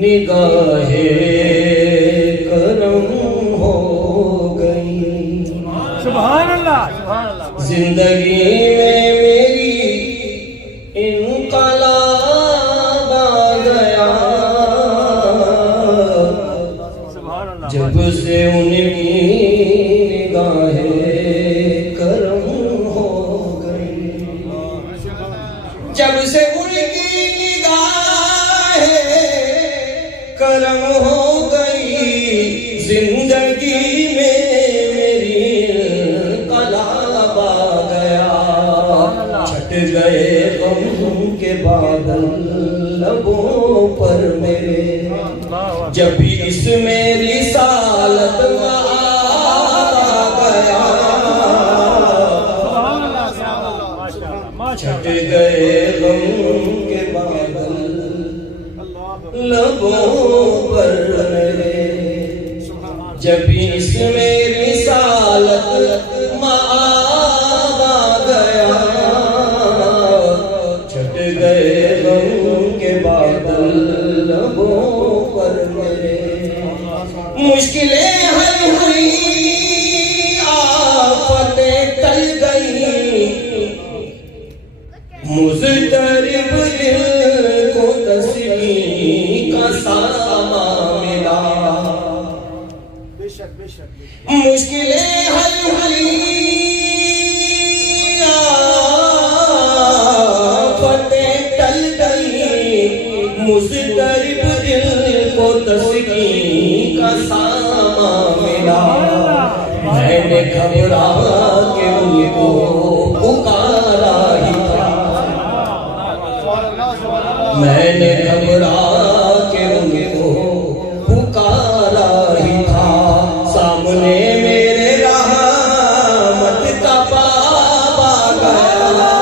निगाहे करम हो गई। सुभान अल्लाह, सुभान अल्लाह। जिंदगी में मेरी इनकलाब आ गया जब से उनकी निगाहें करम हो गई। जब से उनकी निगाहें करम हो गई जिंदगी में मेरी इनकलाब आ गया। छट गए गम के बादल लबों पर मेरे जब भी इस मेरी सालत आ गया। छट गए गम के बादल लबों पर मेरे जब भी इस मेरी सालत आ गया। छट गए गम के बादल लबों पर मेरे मुश्किलें हल हुई आफतें टल गई। मुज़तरिब दिल को तस्लीम का सामा मिला। मुश्किलें हल हुई आफतें टल गई। मुज़तरिब दिल को तस्लीम का सामा मिला। मैंने घबरा के उनको पुकारा ही था। मैंने घबरा के उनको पुकारा ही था। सामने मेरे रहमत का बाब आ गया।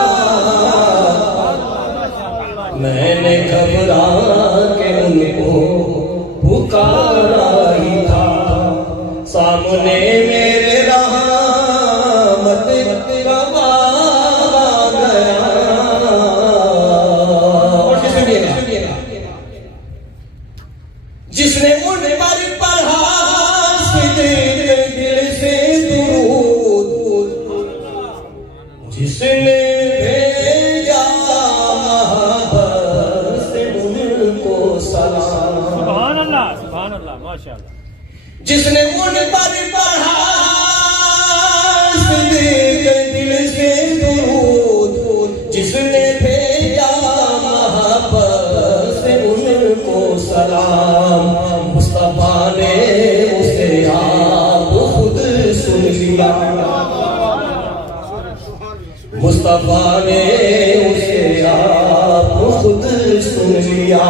मैंने घबरा के उनको पुकारा ही था। सामने मेरे रहमत का बाब आ गया। और सुनिएगा, जिसने उन पर पढ़ा दिल से दुरूद, जिसने भेजा महब्बत से उनको सलाम। सुभान अल्लाह, सुभान अल्लाह, माशाअल्लाह। जिसने उन पर पढ़ा दिल से दुरूद, जिसने भेजा महब्बत से उनको सलाम। मुस्तफा ने उसे आप खुद सुन लिया। मुस्तफा ने उसे आप खुद सुन लिया।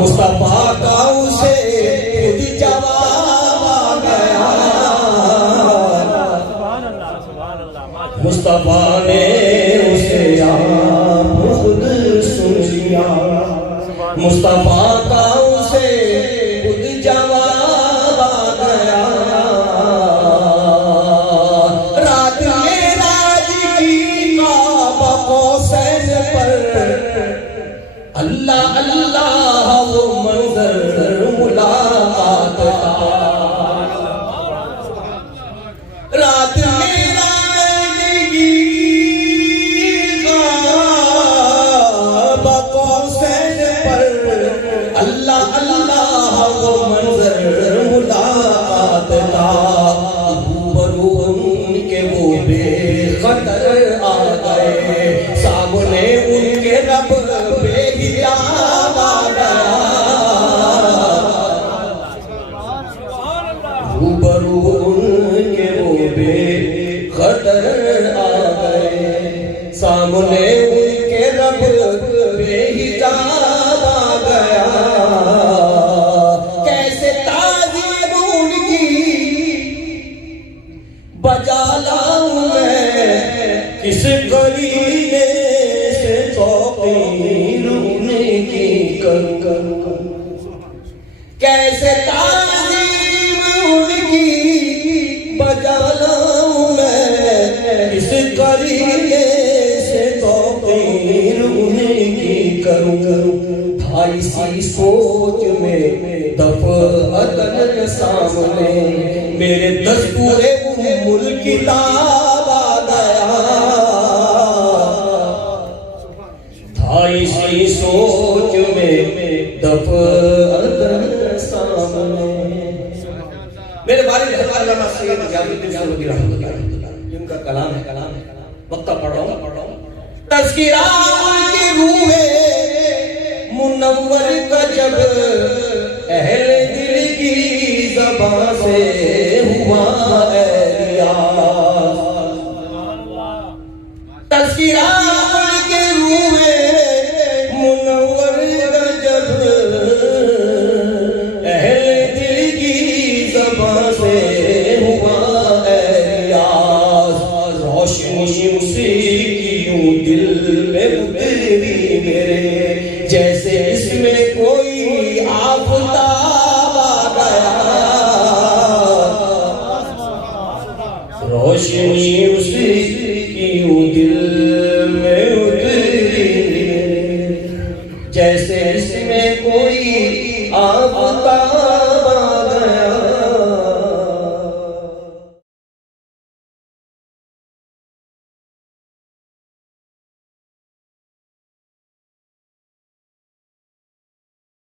मुस्तफा का उसे खुद जवाब आ गया। मुस्तफा ने उसे आप खुद सुन लिया। मुस्तफा का उसे खुद जवाब आ गया। रात में राज की काब हुसैन पर अल्लाह अल्लाह वो मंजर मुलाकात का। रात में राज की काब हुसैन पर अल्लाह अल्लाह वो मंजर मुलाकात का। रूबरू उनके वो बेखतर आ गए। सामने उनके रब बेहिजाब आ गया। रूबरू उनके वो बेखतर आ गए। सामने उनके रब बेहिजाब आ गया। कैसे ताज़ीम उनकी बजा लाऊं मैं, किस गरीने से तौक़ीर उनकी करूं। कैसे ताज़ीम उनकी बजा लाऊं मैं, किस गरीने से तौक़ीर उनकी करूं। था इसी सोच में दफअतन सामने मेरे दस्तूरे मुल्क किताब आ गया था इसी सोच में दफअतन सामने। मेरे वालिद अल्लामा सैयद गियासुद्दीन सोलवी रहमतुल्लाह जिनका कलाम है वक्ता पढ़ रहा हूं। तज़किरा के रूहे मुनव्वर का जब अहले दिल की ज़बान से हुआ इलियास। तज़किरा के रूहे मुनव्वर का जब अहले दिल की ज़बान से हुआ इलियास। रोशनी उसी की यूं दिल में उतरी मेरे जैसे इसमें कोई आफताब आ गया। रोशनी उसी की यूं दिल